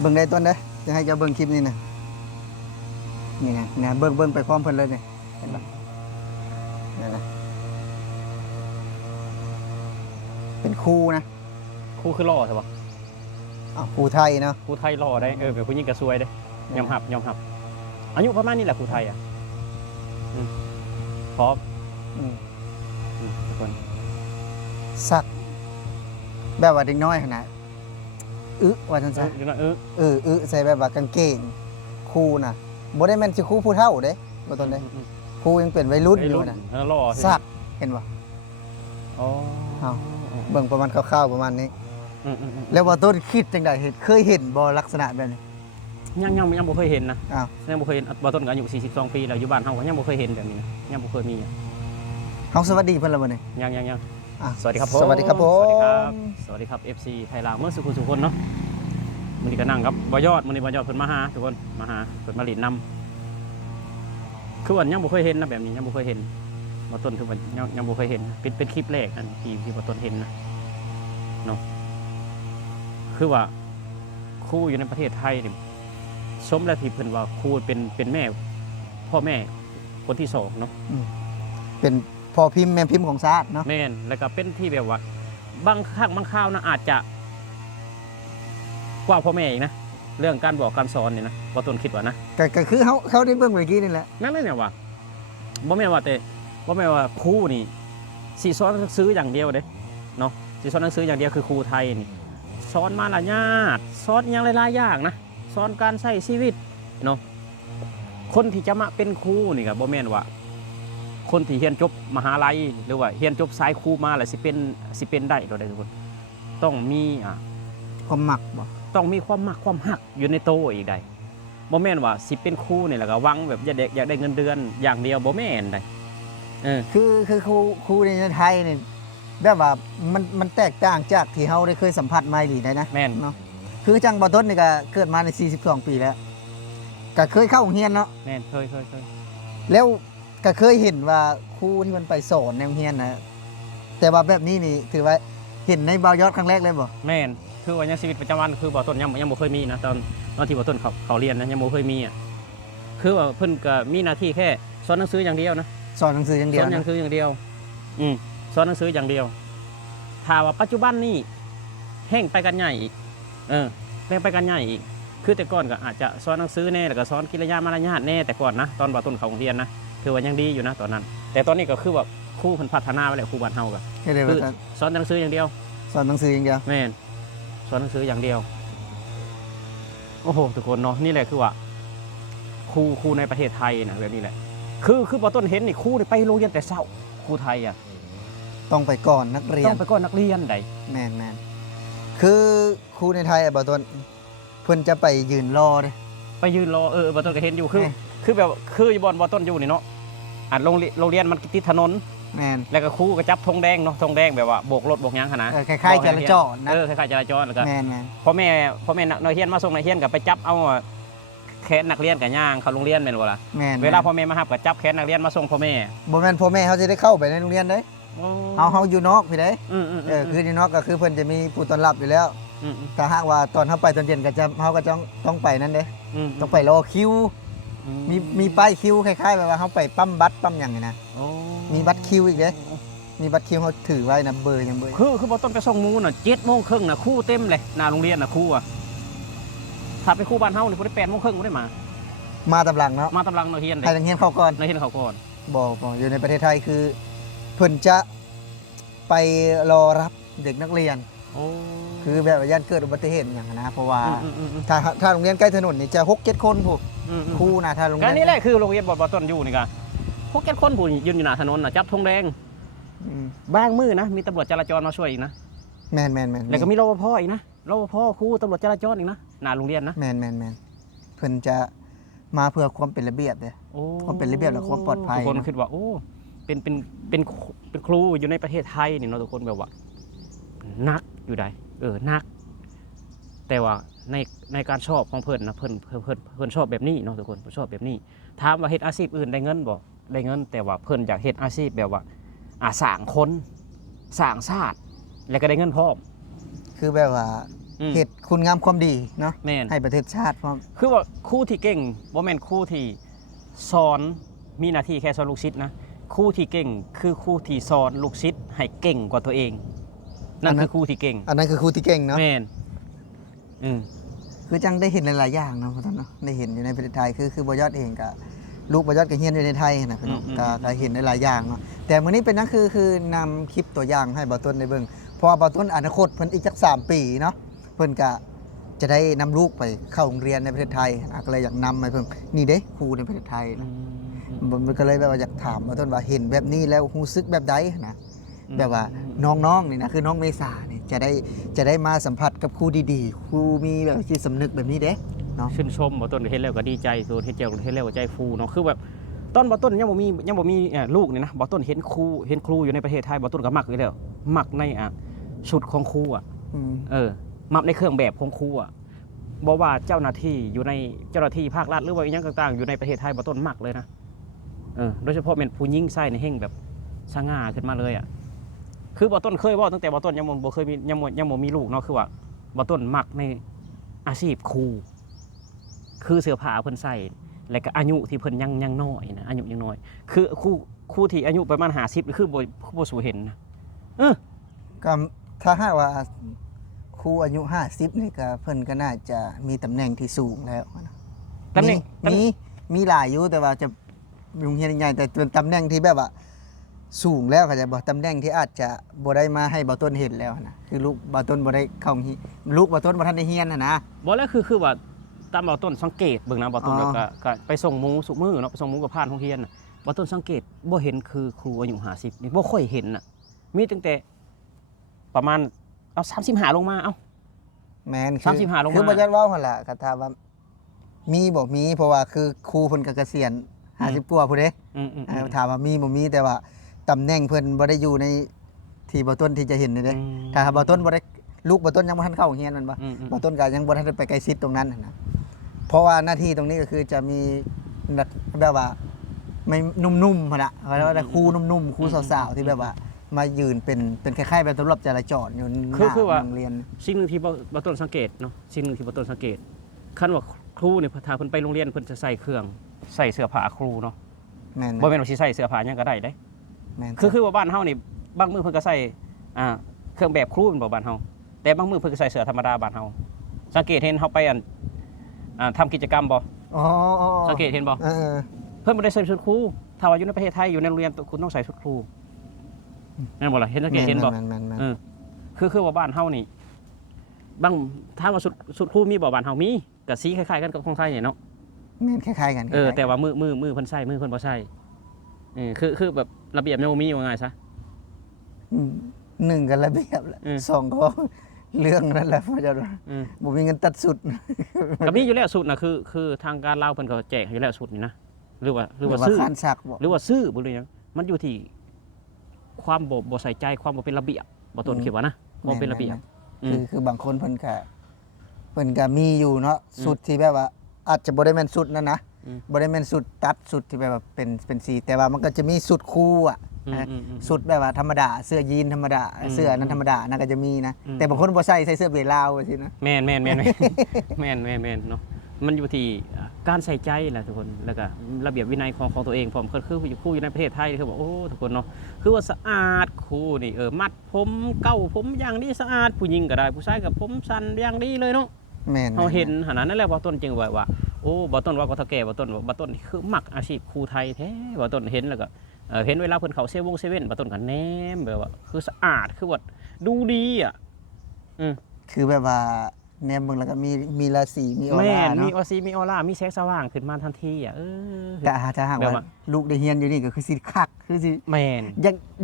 เบิ่งได้ต้นเด้อจะให้เจ้าเบิ่งคลิปนี้นะนี่นะเบิ่งไปพร้อมเพิ่นเลยนี่เห็นปะนี่นะเป็นครูนะ ครูคือหล่อใช่ปะ อ้าวครูไทยเนาะ ครูไทยหล่อได้เป็นผู้หญิงกระซวยได้ยอมหับอายุประมาณนี้แหละครูไทยอ่ะพร้อมทุกคน สักแบบว่าเด็กน้อยขนาดว่าจังซั่น ใส่แบบว่ากางเกงครูน่ะบ่ได้แม่นสิครูผู้เฒ่าเด้บ่ต้นเด้ครูยังเป็นวัยรุ่นอยู่นะ แล้วหล่อ สักเห็นบ่ อ๋อ เอาเบิ่งประมาณคร่าวๆประมาณนี้แล้วว่าต้นคิดจังได๋เคยเห็นบ่ลักษณะแบบนี้ ยังบ่เคยเห็นนะ อ้าว ยังบ่เคยเห็นบ่ต้นก็อายุ42 ปีแล้วอยู่บ้านเฮาก็ยังบ่เคยเห็นแบบนี้นะยังบ่เคยมี เฮาสวัสดีเพิ่นแล้วบ่นี่ ยัง อ่ะ สวัสดีครับผม สวัสดีครับผม สวัสดีครับ FC ไทยลาวเมื่อสุขุนเนาะมื้อนี้ก็นั่งครับบ่ยอดมื้อนี้บ่ยอดเพิ่นมาหาทุกคนมาหาเพิ่นมาหลินนำคือว่ายังบ่เคยเห็นนะแบบนี้ยังบ่เคยเห็นบ่ต้นคือว่ายังบ่เคยเห็นเป็นคลิปแรกอันที่บ่ต้นเห็นนะเนาะคือว่าครูอยู่ในประเทศไทยนี่สมแล้วที่เพิ่นว่าครูเป็นแม่พ่อแม่คนที่สองเนาะ เป็นพ่อพิมพ์แม่พิมพ์ของชาติเนาะ แม่นแล้วก็เป็นที่แบบว่าบางครั้งบางคราวนะอาจจะกว่าพ่อแม่อีกนะเรื่องการบอกการสอนนี่นะว่าต้นคิดว่านะ ก็คือเขาได้เบิ่งเมื่อกี้นี่แหละ นั่นเลยเนี่ยว่าบ่แม่นว่าแต่บ่แม่นว่าครูนี่สิสอนหนังสืออย่างเดียวเด้เนาะสิสอนหนังสืออย่างเดียวคือครูไทยนี่สอนมาละญาติสอนอย่างหลายๆอย่างนะสอนการใช้ชีวิตเนาะคนที่จะมาเป็นครูนี่ก็บ่แม่นว่าคนที่เรียนจบมหาลัยหรือว่าเรียนจบสายครูมาแล้วสิเป็นได้โดยทุกคนต้องมีความหมักบ่ ต้องมีความมักความหักอยู่ในโตอีกได้บ่แม่นว่าสิเป็นครูนี่แหละก็หวังแบบอยากได้เงินเดือนอย่างเดียวบ่แม่นได้คือครูในไทยนี่แบบว่ามันแตกต่างจากที่เฮาได้เคยสัมผัสมาอีหลีได้นะ แม่น เนาะคือจังบ่ต้นนี่ก็เกิดมาใน42ปีแล้วก็เคยเข้าโรงเรียนเนาะ แม่นเคย แล้วก็เคยเห็นว่าครูที่มันไปสอนในโรงเรียนนะแต่ว่าแบบนี้นี่ถือว่าเห็นในบ่าวยอดครั้งแรกเลยบ่ แม่นคือว่าในชีวิตประจำวันคือบ่ต้นยังบ่เคยมีนะตอนที่บ่ต้นเขาเรียนนะยังบ่เคยมีคือว่าเพิ่นก็มีหน้าที่แค่สอนหนังสืออย่างเดียวนะ สอนหนังสืออย่างเดี ส ย อ วน หนั นะ งสืออย่างเดียวสอนหนังสืออย่างเดียวถ้าว่าปัจจุบันนี่แห้งไปกันใหญ่อีกแห้งไปกันใหญ่อีกคือแต่ก่อนก็อาจจะสอนหนังสือแน่แล้วก็สอนกิริยามารยาทแน่แต่ก่อนนะตอนบ่ต้นเขาโรงเรียนนะคือว่ายังดีอยู่นะตอนนั้น แต่ตอนนี้ก็คือว่าครูเพิ่นพัฒนาไปแล้วครูบ้านเฮาก็ เฮ็ดได้ คื ว่า อสอนหนังสืออย่างเดียว สอนหนังสืออย่างเดียว แม่นสอนหนังสืออย่างเดียวโอ้โหทุกคนเนาะนี่แหละคือว่าครูในประเทศไทยนะแบบนี้แหละคือพอต้นเห็นนี่ครูนี่ไปโรงเรียนแต่เช้าครูไทยต้องไปก่อนนักเรีย ต้ น องไปก่อนนักเรียนใด แม่นคือครูในไทยบ่ต้นเพิ่นจะไปยืนรอเด้ ไปยืนรอบอต้นก็เห็นอยู่ แม่ คือแบบคืออยู่บอต้นอยู่นี่เนาะโรงเรียนมันติดถนน แม่น แล้วก็ครูก็จับธงแดงเนาะธงแดงแบบว่าโบกรถโบกหยังขนาด คล้ายๆจราจรนะ คล้ายๆจราจรแล้วก็ แม่น พ่อแม่นักเรียนมาส่งนักเรียนกับไปจับเอาแขนนักเรียนกับย่างเข้าโรงเรียนแม่นบ่ล่ะ แม่น เวลาพ่อแม่มารับก็จับแขนนักเรียนมาส่งพ่อแม่ บ่แม่นพ่อแม่เขาจะได้เข้าไปในโรงเรียนเด้เฮาอยู่นอกพี่เด้คืออยู่นอกก็คือเพิ่นจะมีผู้ต้อนรับอยู่แล้วถ้าหากว่าตอนเฮาไปตอนเย็นก็จะเฮาก็ต้องไปนั่นเด้ต้องไปรอคิวมีป้ายคิวคล้ายๆแบบว่าเฮาไปปั๊มบัตรปั๊มหยังนี่นะมีบัตรคิวอีกเด้มีบัตรคิวเฮาถือไว้นะเบอร์หยังเบอร์ คือบ่ต้องไปส่งหมูน่ะ7:30น่ะครูเต็มเลยหน้าโรงเรียนน่ะครูถ้าไปครูบ้านเฮานี่บ่ได้8:30บ่ได้มาตำหลังเนาะ มาตำลังนักเรียน ให้นักเรียนเข้าก่อน นักเรียนเขาก่อน บ่อยู่ในประเทศไทยคือเพิ่นจะไปรอรับเด็กนักเรียนคือแบบว่าย่านเกิดอุบัติเหตุอย่างนะเพราะว่าถ้าโรงเรียนใกล้ถนนนี่จะ6-7 คนผู้ครูนะถ้าโรงเรี ก็ ยน นี่แหละคือโรงเรียนบ่ต้นอยู่นี่ก็พวก7คนผู้ยืนอยู่หน้าถนนน่ะจับธงแดงบางมื้อนะมีตำรวจจราจรมาช่วยอีกนะ แม่นแล้วก็มีรปภอีกนะรปภครูตำรวจจราจรอีกนะหน้าโรงเรียนนะ แม่นเพิ่นจะมาเพื่อความเป็นระเบียบเด้ความเป็นระเบียบและความปลอดภัย ทุกคนคิดว่าโอ้เป็นครูอยู่ในประเทศไทยนี่เนาะทุกคนแบบว่านักอยู่ได้นักแต่ว่าในการชอบของเพิ่นนะเพิ่นชอบแบบนี้เนาะทุกคนชอบแบบนี้ถามว่าเฮ็ดอาชีพอื่นได้เงินบ่ได้เงินแต่ว่าเพิ่นอยากเฮ็ดอาชีพแบบว่าสร้างคนสร้างชาติแล้วก็ได้เงินพร้อม คือแบบว่า เฮ็ดคุณงามความดีเนาะ แม่น ให้ประเทศชาติพร้อม คือว่าครูที่เก่งบ่แม่นครูที่สอนมีหน้าที่แค่สอนลูกศิษย์นะครูที่เก่งคือครูที่สอนลูกศิษย์ให้เก่งกว่าตัวเองนั่นคือครูที่เก่ง อันนั้นคือครูที่เก่งเนาะ แม่นอืม คือจังได้เห็นหลายๆอย่างเนาะพ่อท่านเนาะได้เห็นอยู่ในประเทศไทยคือบอยอดเองก็ลูกบอยอดก็เฮียนอยู่ในไทยนะพี่น้องก็เห็นได้หลายอย่างเนาะแต่มื้อนี้เป็นนั่นคือนำคลิปตัวอย่างให้บ่าวต้นได้เบิ่งเพราะว่าบ่าวต้นอนาคตเพิ่นอีกจัก3 ปีเนาะเพิ่นก็จะได้นำลูกไปเข้าโรงเรียนในประเทศไทยก็เลยอยากนำให้เพิ่นนี่เด้ครูในประเทศไทยนะมันก็เลยแบบว่าอยากถามบ่าวต้นว่าเห็นแบบนี้แล้วรู้สึกแบบใดนะแบบว่าน้องๆนี่นะคือน้องเมษานี่จะได้มาสัมผัสกับครูดีๆครูมีแบบจิตสำนึกแบบนี้เด้เนาะ ชื่นชมบ่ต้นเฮ็ดแล้วก็ดีใจส่วนเฮ็ดเจ้าเฮ็ดแล้วก็ใจฟูเนาะคือแบบตอนบ่ต้นยังบ่มีลูกนี่นะบ่ต้นเห็นครูอยู่ในประเทศไทยบ่ต้นก็มักอยู่แล้วมักในชุดของครูอ่ะ มักในเครื่องแบบของครูอ่ะบ่ว่าเจ้าหน้าที่อยู่ในเจ้าหน้าที่ภาครัฐหรือว่าอีหยังต่างๆอยู่ในประเทศไทยบ่ต้นมักเลยนะโดยเฉพาะเป็นผู้หญิงใส่ในเฮงแบบสง่าขึ้นมาเลยอ่ะคือบ่ต้นเคยเว้าตั้งแต่บ่ต้นยังบ่เคยมียังบ่มีลูกเนาะคือว่าบ่ต้นมักในอาชีพครูคือเสื้อผ้าเพิ่นใส่และก็อายุที่เพิ่นยังน้อยนะอายุยังน้อยคือครูที่อายุประมาณ50นี่คือบ่สูเห็นนะก็ถ้าหากว่าครูอายุ50นี่ก็เพิ่นก็น่าจะมีตำแหน่งที่สูงแล้วนะ ตำแหน่ง มีหลายอยู่แต่ว่าจะโรงเรียนใหญ่แต่เป็นตำแหน่งที่แบบว่าสูงแล้วก็จะบอกตำแหน่งที่อาจจะบ่ได้มาให้บ่าวต้นเห็นแล้วนะคือลูกบ่าวต้นบ่ได้เข้าลูกบ่าวต้นบ่ทันได้เรียนนะ บ่แล้วคือว่าตามบ่ต้นสังเกตเบิ่งนะบ่ต้นแล้วก็ไปส่งหมูสุมื้อเนาะไปส่งหมูกับพานโรงเรียนน่ะบ่ต้นสังเกตบ่เห็นคือครูอายุ50นี่บ่ค่อยเห็นน่ะมีตั้งแต่ประมาณเอา35ลงมาเอ้า แม่น35ลงมา คือบ่ยัดเว้าหั่นล่ะก็ถามว่ามีบ่มีเพราะว่าคือครูเพิ่นก็เกษียณ50กว่าพุ่นเด้ถามว่ามีบ่มีแต่ว่าตำแหน่งเพิ่นบ่ได้อยู่ในที่บ่ต้นที่จะเห็นนี่เด้ถ้าบ่ต้นบ่ได้ลูกบ่ต้นยังบ่ทันเข้าโรงเรียนมันบ่บ่ต้นก็ยังบ่ทันได้ไปใกล้ชิดตรงนั้นนะเพราะว่าหน้าที่ตรงนี้ก็คือจะมีแบบว่าไม่นุ่มๆพุ่นน่ะเขาเรียกว่าครูนุ่มๆครูสาวๆที่แบบว่ามายืนเป็นคล้ายๆแบบสำหรับจราจรอยู่หน้า คือว่า โรงเรียน สิ่งหนึงที่บ่ต้นสังเกตเนาะสิ่งหนึงที่บ่ต้นสังเกตคันว่าครูนี่ถ้าเพิ่นไปโรงเรียนเพิ่นจะใส่เครื่องใส่เสื้อผ้าครูเนาะ แม่น บ่แม่นว่าสิใส่เสื้อผ้าหยังก็ได้เด้ แม่น คือว่าบ้านเฮานี่บางมื้อเพิ่นก็ใส่เครื่องแบบครูเป็นบ่บ้านเฮาแต่บางมื้อเพิ่นก็ใส่เสื้อธรรมดาบ้านเฮาสังเกตเห็นเฮาไปทำกิจกรรมบ่ อ๋อ สังเกตเห็นบ่ เออ เพิ่นบ่ได้ใส่ชุดครูถ้าว่าอยู่ในประเทศไทยอยู่ในโรงเรียนคุณต้องใส่ชุดครูนั่นบ่ล่ะเห็นสังเกตเห็นบ่ แม่น เออคือว่าบ้านเฮานี่บางถ้าว่าชุดครูมีบ่บ้านเฮามีก็สีคล้ายๆกันกับของไทยเนี่ยเนาะ แม่นคล้ายๆกัน แต่ว่ามือเพิ่นใส่มือเพิ่นบ่ใส่คือแบบระเบียบยังบ่มีว่าไงซะ หนึ่งกันระเบียบแหละ สองก็เรื่องนั่นแหละพ่อเจ้าบ่มีเงินตัดสุด ก็มีอยู่แล้วสุดน่ะคือทางการลาวเพิ่นก็แจกอยู่แล้วสุดนี่นะหรือว่าซื้อ คันสักบ่ หรือว่าซื้อบ่หรือหยังมันอยู่ที่ความบ่ใส่ใจความบ่เป็นระเบียบบ่ต้นคิดว่านะบ่เป็นระเบียบ คือบางคนเพิ่นก็มีอยู่เนาะสุดที่แบบว่าอาจจะบ่ได้แม่นสุดนั่นนะบ่ได้แม่นสุดตัดสุดที่แบบว่าเป็นสีแต่ว่ามันก็จะมีสุดคู่อ่ะสุดแบบว่าธรรมดาเสื้อยีนธรรมดาเสื้อนั้นธรรมดานั่นก็จะมีนะแต่บางคนบ่ใส่เสื้อเบลาวว่าซี่นะ แม่นเนาะมันอยู่ที่การใส่ใจแหละทุกคนแล้วก็ระเบียบวินัยของตัวเองผมคือครูอยู่ในประเทศไทยคือบอกโอ้ทุกคนเนาะคือว่าสะอาดครูนี่มัดผมเก้าผมอย่างดีสะอาดผู้หญิงก็ได้ผู้ชายก็ผมสั้นอย่างดีเลยเนาะ แม่น เฮาเห็นขนาดนั้นแหละบ่ต้นจึงว่าโอ้บ่ต้นว่าก็เฒ่าแก่บ่ต้นคือมักอาชีพครูไทยแท้บ่ต้นเห็นแล้วก็เห็นเวลาเพิ่นเข้าเซเว่นบ่ต้นก็แนมแบบว่าคือสะอาดคือว่าดูดีอ่ะ คือแบบว่าแนมเบิ่งแล้วก็มีราศีมีออ แม่ ร่าน มี เนาะ ออซีมีออร่ามีแสงสว่างขึ้นมาทันทีอ่ะแต่ถ้าหาก แบบ ว่า ว่า ลูกได้เรียนอยู่นี่ก็คือสิคักคือสิ แม่น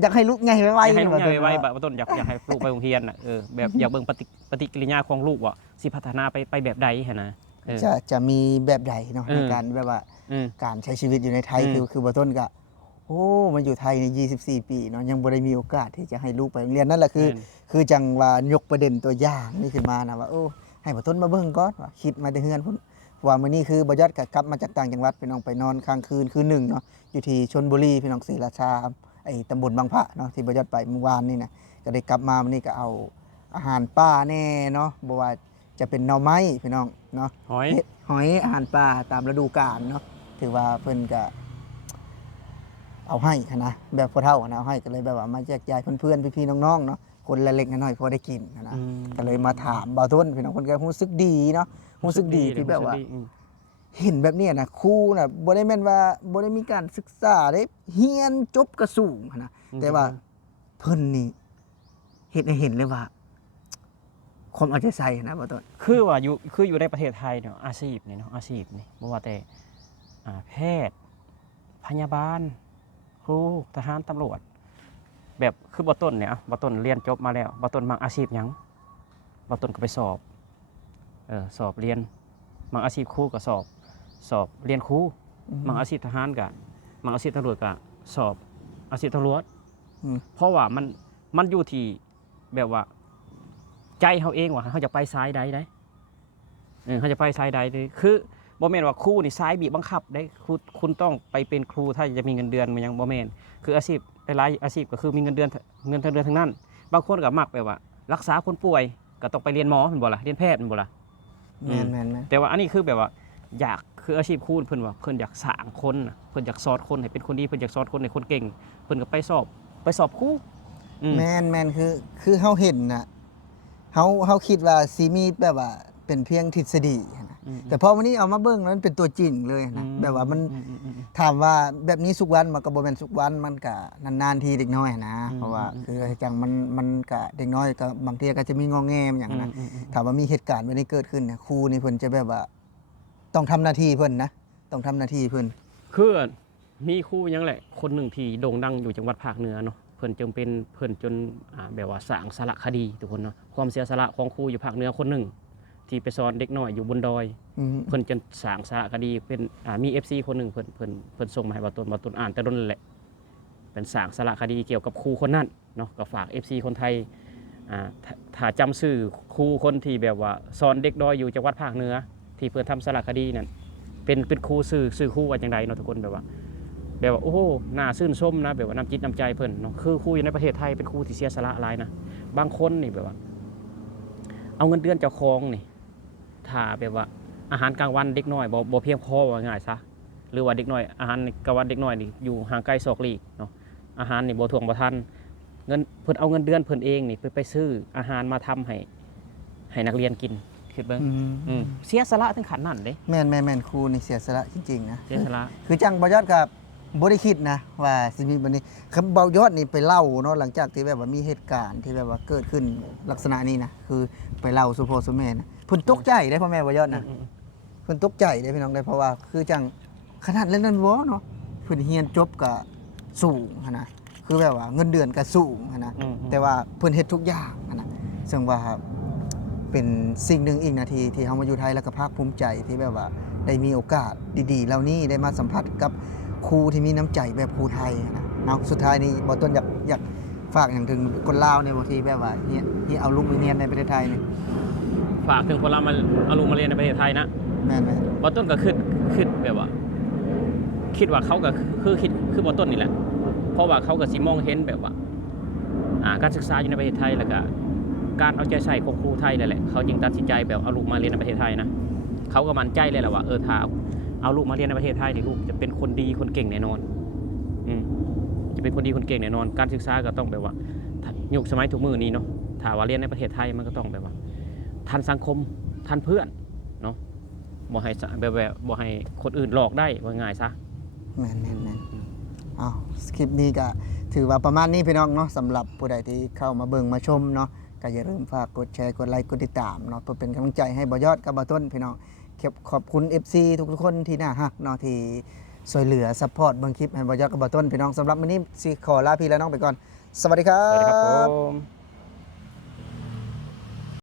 อยากให้ลูกใหญ่ไว อยากให้ลูก แบบ ใหญ่ไวๆแบบว่าต้นอยากให้ลูกไปโรงเรียนน่ะแบบอยากเบิ่งปฏิกิริยาของลูกว่าสิพัฒนาไปแบบใดหั่นนะจะมีแบบใดเนาะ อืม ในการแบบว่า การใช้ชีวิตอยู่ในไทย อืม คือบ่ต้นก็โอ้มันอยู่ไทยใน24 ปีเนาะยังบ่ได้มีโอกาสที่จะให้ลูกไปโรงเรียนนั่นแหละคือจังว่ายกประเด็นตัวอย่างนี่ขึ้นมานะว่าโอ้ให้บ่ต้นมาเบิ่งก่อนว่าคิดมาแต่เฮือนพุ่นว่ามื้อนี้คือบ่ยอดก็กลับมาจากต่างจังหวัดพี่น้องไปนอนค้างคืนคืนหนึ่งเนาะอยู่ที่ชลบุรีพี่น้องศรีราชาไอ้ตำบลบางพระเนาะที่บ่ยอดไปเมื่อวานนี่นะก็ได้กลับมามื้อนี้ก็เอา อาหารป่าแน่เนาะบ่ว่าจะเป็นหน่อไม้พี่น้องเนาะ หอย เฮ็ดหอยอาหารป่าตามฤดูกาลเนาะถือว่าเพิ่นก็เอาให้หั้นนะแบบพ่อเฒ่าหั้นนะเอาให้ก็เลยแบบว่ามาแจกจ่ายเพื่อนๆพี่ๆน้องๆเนาะคนละเล็กน้อยๆพอได้กินหั้นนะก็เลยมาถามบ่าวต้นพี่น้องคนก็รู้สึกดีเนาะรู้สึกดีที่แบบว่า เห็นแบบเนี้ยนะครูน่ะบ่ได้แม่นว่าบ่ได้มีการศึกษาได้เรียนจบกระสูงหั้นนะแต่ว่าเพิ่นนี่เฮ็ดให้เห็นเลยว่าความเอาใจใส่นะบ่าวต้น คือว่าอยู่ในประเทศไทยเนาะอาชีพนี่เนาะอาชีพนี่บ่ว่าแต่แพทย์พยาบาลครูทหารตำรวจแบบคือบ่ต้นเนี่ยบ่ต้นเรียนจบมาแล้วบ่ต้นมักอาชีพหยังบ่ต้นก็ไปสอบสอบเรียนมักอาชีพครูก็สอบเรียนครูมักอาชีพทหารก็มักอาชีพตำรวจก็สอบอาชีพตำรวจเพราะว่ามันอยู่ที่แบบว่าใจเขาเองว่าเขาจะไปซ้ายใดได้เขาจะไปซ้ายใดคือบ่แม่นว่าครูนี่ซ้ายบีบบังคับได้คุณต้องไปเป็นครูถ้าจะมีเงินเดือนมันยังบ่แม่นคืออาชีพหลายอาชีพก็คือมีเงินเดือนทั้งเดือนทั้งนั้นบางคนก็มักแบบว่ารักษาคนป่วยก็ต้องไปเรียนหมอแม่นบ่ล่ะเรียนแพทย์แม่นบ่ล่ะแม่นๆแต่ว่าอันนี้คือแบบว่าอยากคืออาชีพครูเพิ่นว่าเพิ่นอยากสร้างคนน่ะเพิ่นอยากสอนคนให้เป็นคนดีเพิ่นอยากสอนคนให้คนเก่งเพิ่นก็ไปสอบครูแม่นคือเฮาเห็นน่ะเฮาคิดว่าสิมีแบบว่าเป็นเพียงทฤษฎีนะแต่พอวันนี้เอามาเบิ่งแล้วมันเป็นตัวจริงเลยนะแบบว่ามันถามว่าแบบนี้สุกวันมันก็บ่แม่นสุกวันมันก็นานๆทีเด็กน้อยนะเพราะว่าคือจังมันก็เด็กน้อยก็บางทีก็จะมีงอแงมอย่างนั้นถามว่ามีเหตุการณ์แบบนี้เกิดขึ้นเนี่ยครูนี่เพิ่นจะแบบว่าต้องทำหน้าที่เพิ่นนะต้องทำหน้าที่เพิ่นคือมีครูยังแหละคนหนึ่งที่โด่งดังอยู่จังหวัดภาคเหนือเนาะเพิ่นจนแบบว่าสร้างสารคดีทุกคนเนาะความเสียสละของครูอยู่ภาคเหนือคนหนึ่งที่ไปสอนเด็กน้อยอยู่บนดอยเพิ่นจนสร้างสารคดีเป็นมี FC คนหนึ่งเพิ่นส่งมาให้บ่าวต้นอ่านแต่ต้นแหละเป็นสร้างสารคดีเกี่ยวกับครูคนนั้นเนาะก็ฝาก FC คนไทยถ้าจำชื่อครูคนที่แบบว่าสอนเด็กดอยอยู่จังหวัดภาคเหนือที่เพิ่นทำสารคดีนั่นเป็นครูชื่อครูว่าจังไดเนาะทุกคนแบบว่าโอ้โหน่าชื่นชมนะแบบว่าน้ำจิตน้ำใจเพิ่นเนาะคือครูอยู่ในประเทศไทยเป็นครูที่เสียสละหลายนะบางคนนี่แบบว่าเอาเงินเดือนเจ้าของนี่ถ้าแบบว่าอาหารกลางวันเด็กน้อยบ่เพียงพอว่าง่ายซะหรือว่าเด็กน้อยอาหารกลางวันเด็กน้อยนี่อยู่ห่างไกลศอกลีกเนาะอาหารนี่บ่ท่วงบ่ทันเงินเพิ่นเอาเงินเดือนเพิ่นเองนี่ไปซื้ออาหารมาทำให้นักเรียนกินคิดเบิ่งเสียสละถึงขั้นนั้นเด้แม่นครูนี่เสียสละจริงๆนะเสียสละคือจังบ่ยอดกับบ่ได้คิดนะว่าสิมีบัดนี้คำเบายอดนี่ไปเล่าเนาะหลังจากที่แบบว่ามีเหตุการณ์ที่แบบว่าเกิดขึ้นลักษณะนี้นะคือไปเล่าสู่พ่อสู่แม่นะเพิ่นตกใจได้พ่อแม่บ่ยอดนะเพิ่นตกใจได้พี่น้องได้เพราะว่าคือจังขนาดเล่นนั้นบ่เนาะเพิ่นเรียนจบก็สูงนะคือแบบว่าเงินเดือนก็สูงนะแต่ว่าเพิ่นเฮ็ดทุกอย่างนะซึ่งว่าเป็นสิ่งหนึ่งอีกนาทีที่เฮามาอยู่ไทยแล้วก็ภาคภูมิใจที่แบบว่าได้มีโอกาสดีๆเหล่านี้ได้มาสัมผัสกับครูที่มีน้ำใจแบบครูไทยนะเอาสุดท้ายนี้บ่ต้นอยากฝากอย่างถึงคนลาวในบางทีแบบว่าที่เอาลูกไปเรียนในประเทศไทยนี่ฝากถึงคนลาวมาเอาลูกมาเรียนในประเทศไทยนะแม่นบ่ต้นก็คิดแบบว่าคิดว่าเขาก็คือบ่ต้นนี่แหละเพราะว่าเขาก็สิมองเห็นแบบว่าการศึกษาอยู่ในประเทศไทยแล้วก็การเอาใจใส่ของครูไทยนั่นแหละเขาจึงตัดสินใจแบบเอาลูกมาเรียนในประเทศไทยนะเขาก็มั่นใจเลยแหละว่าถ้าเอาลูกมาเรียนในประเทศไทยนี่ลูกจะเป็นคนดีคนเก่งแน่นอนจะเป็นคนดีคนเก่งแน่นอนการศึกษาก็ต้องแบบว่ายุคสมัยทุกมือนี้เนาะถ้าว่าเรียนในประเทศไทยมันก็ต้องแบบว่าทันสังคมทันเพื่อนเนาะบ่ให้แบบบ่ให้คนอื่นหลอกได้ว่าง่ายซะแม่นคลิปนี้ก็ถือว่าประมาณนี้พี่น้องเนาะสำหรับผู้ใดที่เข้ามาเบิ่งมาชมเนาะก็อย่าลืมฝากกดแชร์กดไลค์กดติดตามเนาะเพื่อเป็นกำลังใจให้บ่ยอดกับบ่ต้นพี่น้องขอบคุณ FC ทุกคนที่น่ารักเนาะที่ช่วยเหลือซัพพอร์ตเบิ่งคลิปให้บ่ยอดกับบ่ต้นพี่น้องสำหรับมื้อนี้สิขอลาพี่และน้องไปก่อนสวัสดีครับสวัสดีครับผม